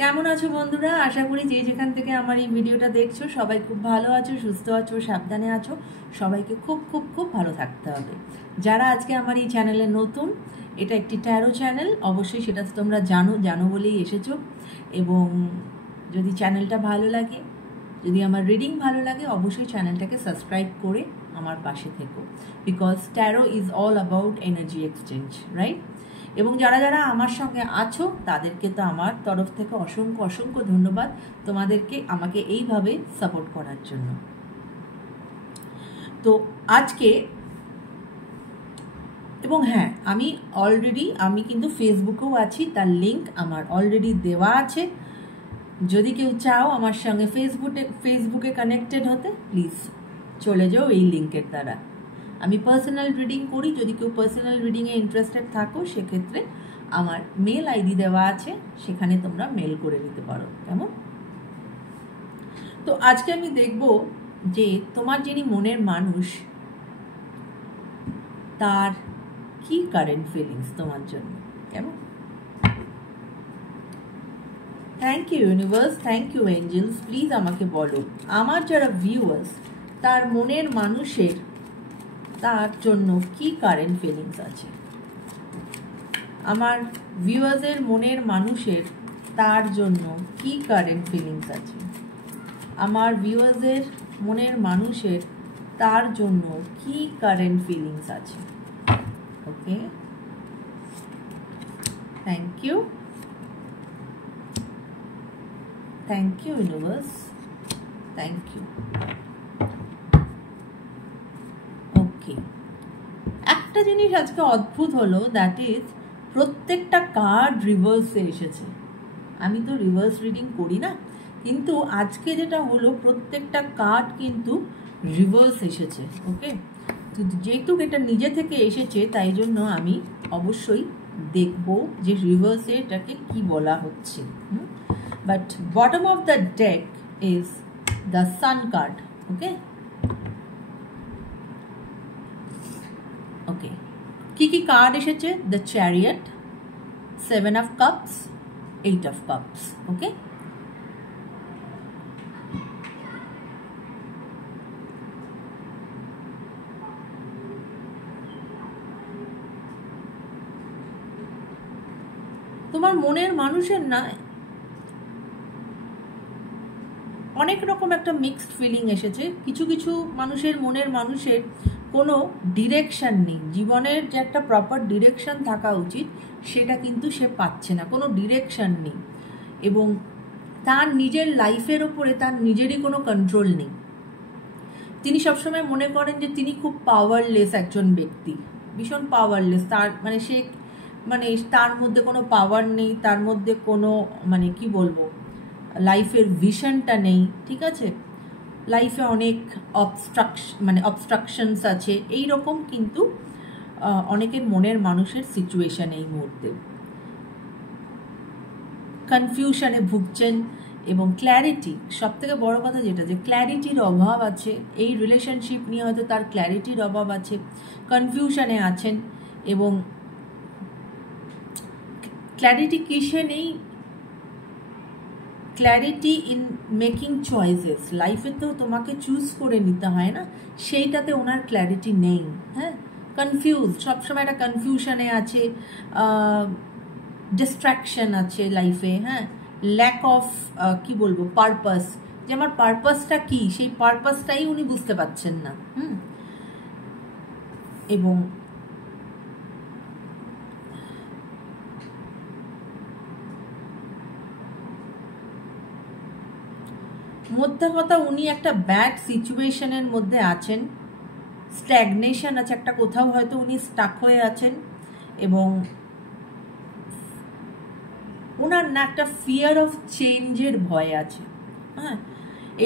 কেমন আছো বন্ধুরা? আশা করি যে যেখান থেকে আমার এই ভিডিওটা দেখছো সবাই খুব ভালো আছো, সুস্থ আছো, সাবধানে আছো। সবাইকে খুব খুব খুব ভালো থাকতে হবে। যারা আজকে আমার এই চ্যানেলে নতুন, এটা একটি ট্যারো চ্যানেল, অবশ্যই সেটা তোমরা জানো বলেই এসেছো। এবং যদি চ্যানেলটা ভালো লাগে, যদি আমার রিডিং ভালো লাগে, অবশ্যই চ্যানেলটাকে সাবস্ক্রাইব করে আমার পাশে থেকো। Because taro is all about energy exchange, right? এবং যারা যারা আমার সঙ্গে আছো তাদেরকে তো আমার তরফ থেকে অসংখ্য অসংখ্য ধন্যবাদ তোমাদেরকে আমাকে এইভাবে সাপোর্ট করার জন্য। তো আজকে, এবং হ্যাঁ, আমি কিন্তু ফেসবুকেও আছি, তার লিঙ্ক আমার অলরেডি দেওয়া আছে। যদি কেউ চাও আমার সঙ্গে ফেসবুকে কানেক্টেড হতে, প্লিজ চলে যাও এই লিঙ্কের দ্বারা। আমি পার্সোনাল রিডিং করি, যদি কেউ পার্সোনাল রিডিংয়ে ইন্টারেস্টেড থাকো সেক্ষেত্রে আমার মেল আইডি দেওয়া আছে, সেখানে তোমরা মেল করে দিতে পারো। কেমন? তো আজকে আমি দেখব যে তোমার যিনি মনের মানুষ, তার কি কারেন্ট ফিলিংস তোমার জন্য। কেমন? Thank you universe, thank you angels. Please আমাকে বলো আমার যারা ভিউয়ার্স, তার মনের মানুষের তার জন্য কি কারেন্ট ফিলিংস আছে। আমার ভিউয়ার্সের মনের মানুষের তার জন্য কি কারেন্ট ফিলিংস আছে। আমার ভিউয়ার্সের মনের মানুষের তার জন্য কি কারেন্ট ফিলিংস আছে। Okay, thank you, thank you universe, thank you. Okay, একটা জিনিস আজকে অদ্ভুত হলো, দ্যাট ইজ প্রত্যেকটা কার্ড রিভার্সে এসেছে। আমি তো রিভার্স রিডিং করি না, কিন্তু আজকে যেটা হলো প্রত্যেকটা কার্ড কিন্তু রিভার্স এসেছে। ওকে, তো যেহেতু এটা নিজে থেকে এসেছে তাই জন্য আমি অবশ্যই দেখব যে রিভার্সে এটাকে কি বলা হচ্ছে। But bottom of the deck is the sun card. Okay okay, কি কি কার্ড এসেছে? The chariot, 7 of cups, 8 of cups. Okay, তোমার মনের মানুষের না অনেক রকম একটা মিক্সড ফিলিং এসেছে। কিছু কিছু মানুষের মনের মানুষের কোনো ডিরেকশন নেই, জীবনের যে একটা প্রপার ডিরেকশন থাকা উচিত সেটা কিন্তু সে পাচ্ছে না, কোনো ডিরেকশন নেই। এবং তার নিজের লাইফের ওপরে তার নিজেরই কোনো কন্ট্রোল নেই। তিনি সবসময় মনে করেন যে তিনি খুব পাওয়ারলেস একজন ব্যক্তি, ভীষণ পাওয়ারলেস। তার তার মধ্যে কোনো পাওয়ার নেই, তার মধ্যে কোনো কি বলবো, লাইফের ভিশনটা নেই। ঠিক আছে, লাইফে অনেক অবস্ট্রাকশনস আছে, এই রকম কিন্তু অনেকের মনের মানুষের সিচুয়েশন এই মুহূর্তে। কনফিউশনে ভুগছেন এবং ক্ল্যারিটি, সব থেকে বড় কথা যেটা, যে ক্ল্যারিটির অভাব আছে এই রিলেশনশিপ নিয়ে, হয়তো তার ক্ল্যারিটির অভাব আছে, কনফিউশনে আছেন। এবং ক্ল্যারিটি কিসে নেই? Clarity in making choices. লাইফে তো তোমাকে চুজ করে নিতে হয় না, সেইটাতে ওনার ক্ল্যারিটি নেই। হ্যাঁ, কনফিউজ, সবসময় একটা কনফিউশনে আছে, ডিস্ট্র্যাকশন আছে লাইফে। হ্যাঁ, ল্যাক অফ কি বলবো, পারপাস, যে আমার পারপাসটা কি, সেই পারপাসটাই উনি বুঝতে পারছেন না। এবং মধ্যে কথা, উনি একটা ব্যাড সিচুয়েশনের মধ্যে আছেন, স্ট্যাগনেশন আছে একটা, কোথাও হয়তো উনি স্টাক হয়ে আছেন। এবং ওনার না একটা ফিয়ার অফ চেঞ্জের ভয় আছে। হ্যাঁ,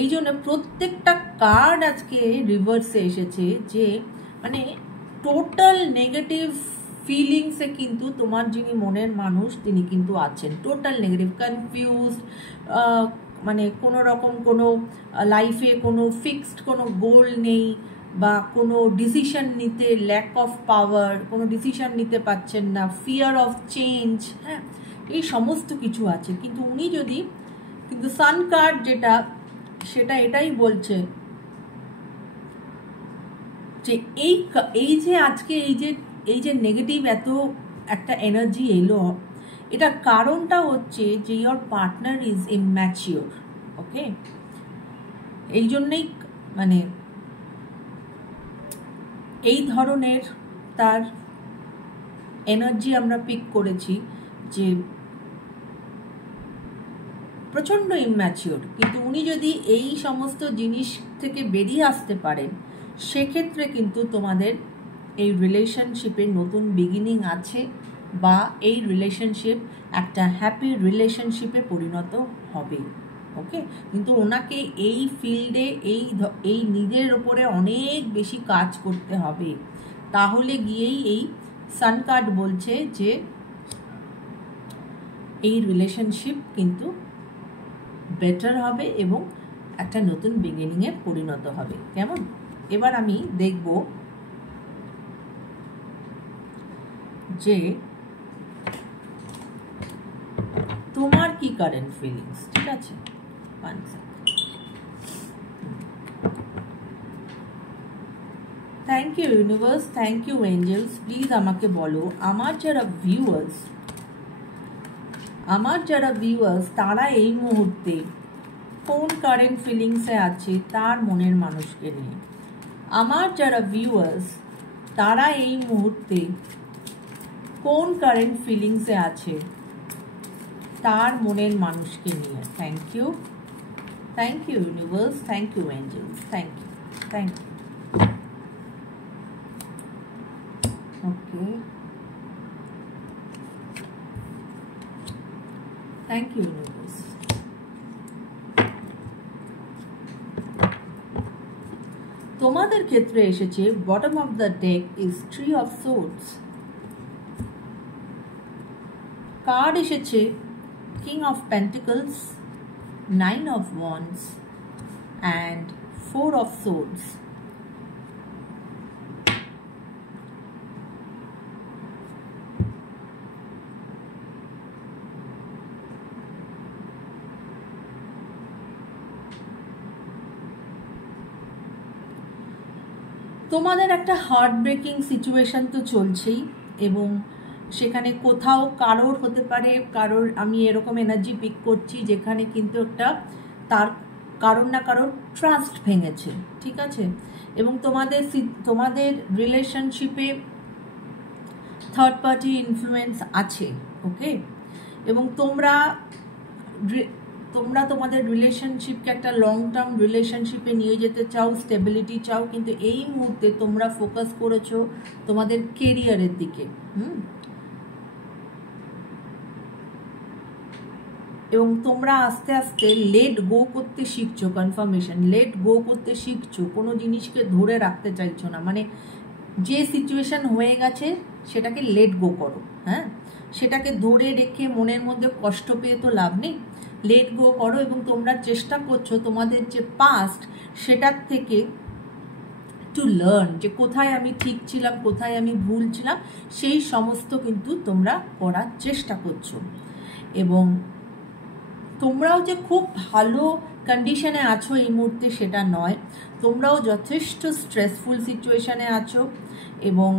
এই জন্য প্রত্যেকটা কার্ড আজকে রিভার্সে এসেছে, যে টোটাল নেগেটিভ ফিলিংসে কিন্তু তোমার যিনি মনের মানুষ তিনি কিন্তু আছেন। টোটাল নেগেটিভ, কনফিউজড, কোনো রকম কোনো লাইফে কোনো ফিক্সড কোনো গোল নেই, বা কোনো ডিসিশন নিতে ল্যাক অফ পাওয়ার, কোনো ডিসিশন নিতে পারছেন না, ফিয়ার অফ চেঞ্জ। হ্যাঁ, এই সমস্ত কিছু আছে। কিন্তু উনি যদি, কিন্তু সান কার্ড যেটা, সেটা এটাই বলছে যে এই যে আজকে এই যে নেগেটিভ এত একটা এনার্জি এলো, এটা কারণটা হচ্ছে যে ইয়োর পার্টনার ইজ ইম্যাচিওর। ওকে, এই জন্যেই মানে এই ধরনের তার এনার্জি আমরা পিক করেছি, যে প্রচণ্ড ইম্যাচিওর। কিন্তু উনি যদি এই সমস্ত জিনিস থেকে বেরিয়ে আসতে পারেন, সেক্ষেত্রে কিন্তু তোমাদের এই রিলেশনশিপে নতুন বিগিনিং আছে, বা এই রিলেশনশিপ একটা হ্যাপি রিলেশনশিপে পরিণত হবে। ওকে, কিন্তু ওনাকে এই ফিল্ডে এই নিজের ওপরে অনেক বেশি কাজ করতে হবে, তাহলে গিয়েই এই সান কার্ড বলছে যে এই রিলেশনশিপ কিন্তু বেটার হবে এবং একটা নতুন বিগিনিংয়ে পরিণত হবে। কেমন? এবার আমি দেখব যে তোমার কি কারেন্ট ফিলিংস। ঠিক আছে, thank you universe, thank you angels. Please আমাকে বলো, আমার যারা ভিউয়ার্স তারা এই মুহূর্তে কোন কারেন্ট ফিলিংসে আছে তার মনের মানুষকে নিয়ে। আমার যারা ভিউয়ার্স তারা এই মুহূর্তে কোন কারেন্ট ফিলিংসে আছে তার মনের মানুষকে নিয়ে। Thank you universe, thank you angels, thank you. Okay, thank you universe. তোমাদের ক্ষেত্রে এসেছে bottom of the deck is 3 of Swords। Card এসেছে king of pentacles, 9 of Wands and 4 of Swords। তোমাদের একটা হার্ট ব্রেকিং সিচুয়েশন তো চলছেই, এবং সেখানে কোথাও কারোর হতে পারে, আমি এরকম এনার্জি পিক করছি যেখানে কিন্তু একটা তার কারোর না কারোর ট্রাস্ট ভেঙেছে। ঠিক আছে, এবং তোমাদের রিলেশনশিপে থার্ড পার্টি ইনফ্লুয়েন্স আছে। ওকে, এবং তোমরা তোমাদের রিলেশনশিপকে একটা লং টার্ম রিলেশনশিপে নিয়ে যেতে চাও, স্টেবিলিটি চাও, কিন্তু এই মুহূর্তে তোমরা ফোকাস করেছো তোমাদের কেরিয়ারের দিকে। এবং তোমরা আস্তে আস্তে লেট গো করতে শিখছো, কনফার্মেশন, লেট গো করতে শিখছো, কোনো জিনিসকে ধরে রাখতে চাইছো না। মানে যে সিচুয়েশন হয়ে গেছে সেটাকে লেট গো করো। হ্যাঁ, সেটাকে ধরে রেখে মনের মধ্যে কষ্ট পেয়ে তো লাভ নেই, লেট গো করো। এবং তোমরা চেষ্টা করছো তোমাদের যে পাস্ট সেটার থেকে টু লার্ন, যে কোথায় আমি ঠিক ছিলাম, কোথায় আমি ভুল ছিলাম, সেই সমস্ত কিন্তু তোমরা করার চেষ্টা করছো। এবং তোমরাও যে খুব ভালো কন্ডিশনে আছো এই মুহূর্তে সেটা নয়, তোমরাও যথেষ্ট স্ট্রেসফুল সিচুয়েশনে আছো। এবং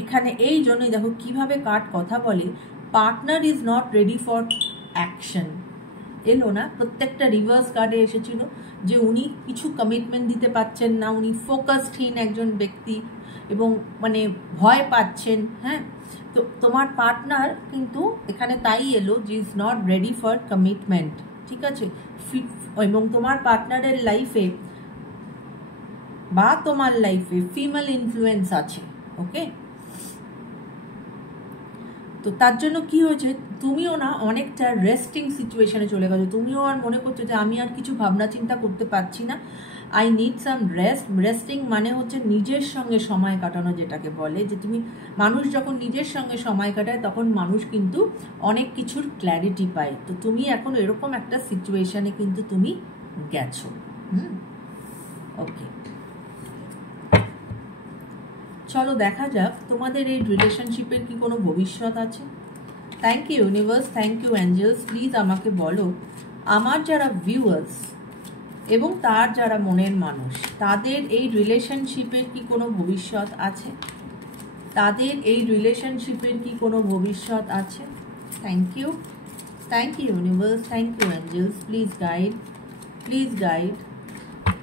এখানে এই জন্যই দেখো কিভাবে কার্ড কথা বলে, partner is not ready for action. এলো না, প্রত্যেকটা রিভার্স কার্ডে এসেছিল যে উনি কিছু কমিটমেন্ট দিতে পারছেন না, উনি ফোকাসডহীন একজন ব্যক্তি এবং মানে ভয় পাচ্ছেন। হ্যাঁ, তো তোমার পার্টনার কিন্তু এখানে তাই এলো যে is not ready for commitment. ঠিক আছে, এবং তোমার পার্টনারের লাইফে বা তোমার লাইফে ফিমেল ইনফ্লুয়েন্স আছে। ওকে, তো তার জন্য কি হয়েছে, তুমিও না অনেকটা রেস্টিং সিচুয়েশনে চলে গেছো। তুমিও আর মনে করছো যে আমি আর কিছু ভাবনা চিন্তা করতে পারছি না, I need some rest. Resting মানে হচ্ছে নিজের সঙ্গে সময় কাটানো, যেটাকে বলে যে তুমি, মানুষ যখন নিজের সঙ্গে সময় কাটায় তখন মানুষ কিন্তু অনেক কিছুর ক্ল্যারিটি পায়। তো তুমি এখন এরকম একটা সিচুয়েশনে কিন্তু তুমি গেছো। ওকে, চলো দেখা যাক তোমাদের এই রিলেশনশিপের কি কোনো ভবিষ্যৎ আছে। Thank you universe, thank you angels. Please আমাকে বলো, আমার যারা ভিউয়ার্স এবং তার যারা মনের মানুষ, তাদের এই রিলেশনশিপের কি কোনো ভবিষ্যৎ আছে? তাদের এই রিলেশনশিপের কি কোনো ভবিষ্যৎ আছে? Thank you universe, thank you angels. Please guide, please guide.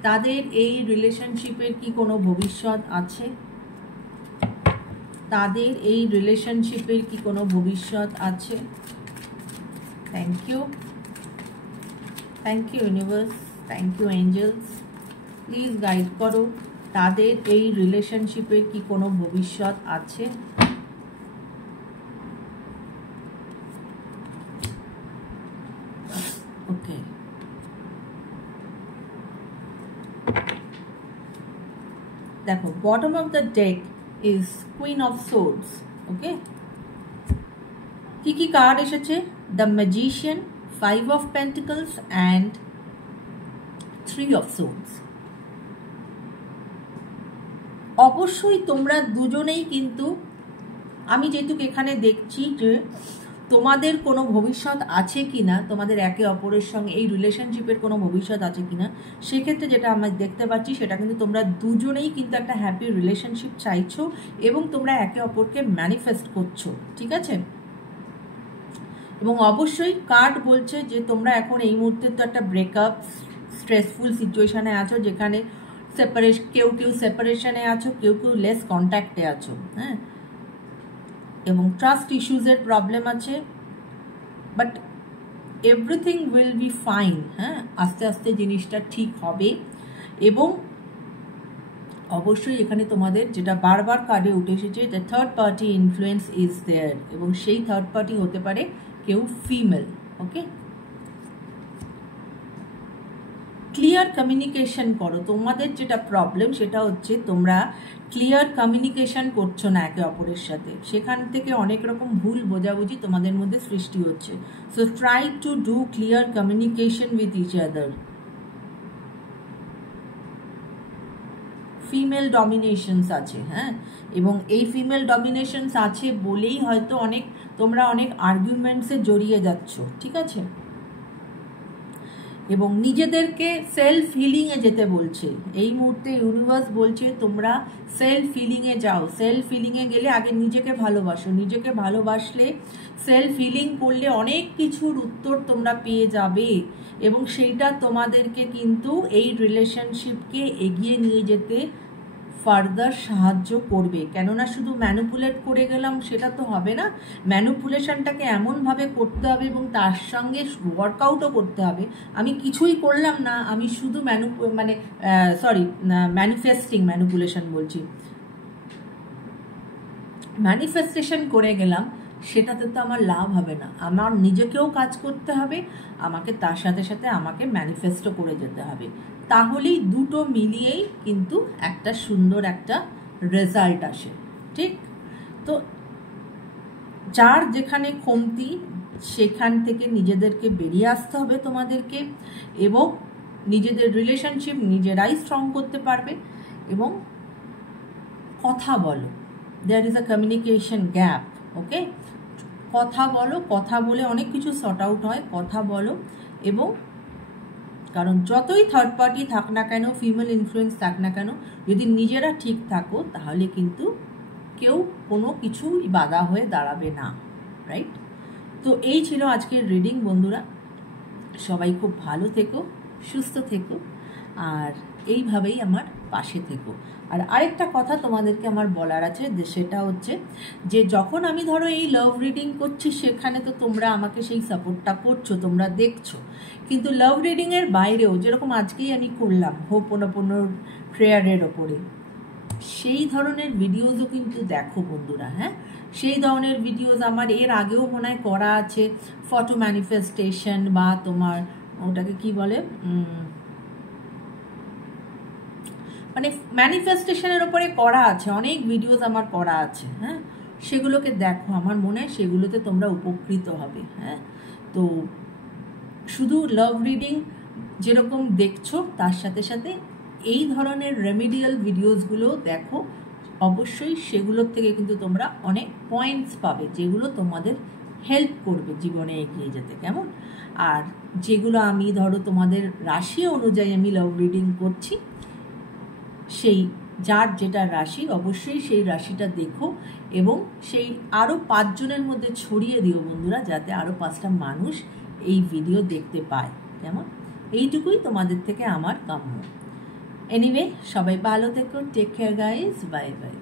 তাদের এই রিলেশনশিপের কি কোনো ভবিষ্যৎ আছে? তাদের এই রিলেশনশিপের কি কোনো ভবিষ্যৎ আছে? Thank you universe, thank you angels. Please guide করো, তাদের এই রিলেশনশিপের কি কোনো ভবিষ্যৎ আছে? ওকে, দেখো bottom of the deck is queen of swords. Okay, কি কি কার্ড এসেছে? The magician, 5 of pentacles and 3 of swords. অবশ্যই তোমরা দুজনেই কিন্তু, আমি যেহেতু এখানে দেখছি যে তোমাদের কোনো ভবিষ্যৎ আছে কিনা, তোমাদের একে অপরের সঙ্গে এই রিলেশনশিপের কোনো ভবিষ্যৎ আছে কিনা, সেক্ষেত্রে যেটা আমরা দেখতে পাচ্ছি সেটা কিন্তু তোমরা দুজনেই কিন্তু একটা হ্যাপি রিলেশনশিপ চাইছো এবং তোমরা একে অপরকে ম্যানিফেস্ট করছো, ঠিক আছে? এবং অবশ্যই কার্ড বলছে যে তোমরা এখন এই মুহূর্তে তো একটা ব্রেকআপ স্ট্রেসফুল সিচুয়েশনে আছো, যেখানে কেউ সেপারেশনে আছো, কেউ লেস কন্ট্যাক্টে আছো, হ্যাঁ, এবং ট্রাস্ট ইস্যুজের প্রবলেম আছে, but everything will be fine. হ্যাঁ, আস্তে আস্তে জিনিসটা ঠিক হবে। এবং অবশ্যই এখানে তোমাদের যেটা বারবার কার্ডে উঠে এসেছে, the third party influence is there, এবং সেই থার্ড পার্টি হতে পারে কেউ ফিমেল। ওকে, ক্লিয়ার কমিউনিকেশন করো। তোমাদের যেটা প্রবলেম সেটা হচ্ছে তোমরা ক্লিয়ার কমিউনিকেশন করছো না একে অপরের সাথে, সেখান থেকে অনেক রকম ভুল বোঝাবুঝি তোমাদের মধ্যে সৃষ্টি হচ্ছে। So try to do clear communication with each other. Female dominations আছে, হ্যাঁ, এবং এই ফিমেল ডমিনেশনস আছে বলেই হয়তো তোমরা অনেক আর্গুমেন্টসে জড়িয়ে যাচ্ছ, ঠিক আছে? এবং নিজেদেরকে সেলফ হিলিংয়ে যেতে বলছে এই মুহূর্তে ইউনিভার্স বলছে তোমরা সেলফ হিলিংয়ে যাও। সেলফ হিলিংয়ে গেলে আগে নিজেকে ভালোবাসো, নিজেকে ভালোবাসলে সেলফ হিলিং করলে অনেক কিছুর উত্তর তোমরা পেয়ে যাবে, এবং সেইটা তোমাদেরকে কিন্তু এই রিলেশনশিপকে এগিয়ে নিয়ে যেতে ফার্দার সাহায্য করবে। কেননা শুধু ম্যানিপুলেট করে গেলাম সেটা তো হবে না, ম্যানিপুলেশনটাকে এমনভাবে করতে হবে এবং তার সঙ্গে ওয়ার্কআউটও করতে হবে। আমি কিছুই করলাম না, আমি শুধু ম্যানিফেস্টেশন বলছি, ম্যানিফেস্টেশন করে গেলাম, সেটাতে তো আমার লাভ হবে না। আমার নিজেকেও কাজ করতে হবে, আমাকে তার সাথে সাথে আমাকে ম্যানিফেস্টও করে যেতে হবে, তাহলেই দুটো মিলিয়েই কিন্তু একটা সুন্দর একটা রেজাল্ট আসে, ঠিক? তো যার যেখানে কমতি সেখান থেকে নিজেদেরকে বেরিয়ে আসতে হবে তোমাদেরকে, এবং নিজেদের রিলেশনশিপ নিজেরাই স্ট্রং করতে পারবে। এবং কথা বলো, there is a communication gap. Okay, কথা বলো, কথা বলে অনেক কিছু সর্ট আউট হয়। কথা বলো, এবং কারণ যতই থার্ড পার্টি থাক না কেন, ফিমেল ইনফ্লুয়েন্স থাক না কেন, যদি নিজেরা ঠিক থাকো তাহলে কিন্তু কেউ কোনো কিছুই বাধা হয়ে দাঁড়াবে না, রাইট? তো এই ছিল আজকের রিডিং বন্ধুরা। সবাই খুব ভালো থেকো, সুস্থ থেকো, আর এইভাবেই আমার পাশে থেকো। আর আরেকটা কথা তোমাদেরকে আমার বলার আছে, সেটা হচ্ছে যে যখন আমি ধরো এই লাভ রিডিং করছি সেখানে তো তোমরা আমাকে সেই সাপোর্টটা করছো, তোমরা দেখছো, কিন্তু লাভ রিডিংয়ের বাইরেও যেরকম আজকেই আমি করলাম হোপোনোপোনোর প্রেয়ারের ওপরে, সেই ধরনের ভিডিওসও কিন্তু দেখো বন্ধুরা। হ্যাঁ, সেই ধরনের ভিডিওস আমার এর আগেও মনে হয় করা আছে, ফটো ম্যানিফেস্টেশন বা তোমার ওটাকে কি বলে, মানে ম্যানিফেস্টেশনের ওপরে করা আছে, অনেক ভিডিওস আমার করা আছে। হ্যাঁ, সেগুলোকে দেখো, আমার মনে হয় সেগুলোতে তোমরা উপকৃত হবে। হ্যাঁ, তো শুধু লাভ রিডিং যেরকম দেখছো তার সাথে সাথে এই ধরনের রেমিডিয়াল ভিডিওসগুলো দেখো, অবশ্যই সেগুলোর থেকে কিন্তু তোমরা অনেক পয়েন্টস পাবে যেগুলো তোমাদের হেল্প করবে জীবনে এগিয়ে যেতে, কেমন? আর যেগুলো আমি ধরো তোমাদের রাশি অনুযায়ী আমি লাভ রিডিং করছি, সেই যার যেটা রাশি অবশ্যই সেই রাশিটা দেখো এবং সেই আরও 5 জনের মধ্যে ছড়িয়ে দিও বন্ধুরা, যাতে আরও 5টা মানুষ এই ভিডিও দেখতে পায়, কেমন? এইটুকুই তোমাদের থেকে আমার কাম্য। এনিওয়ে, সবাই ভালো থেকো, take care guys, bye by.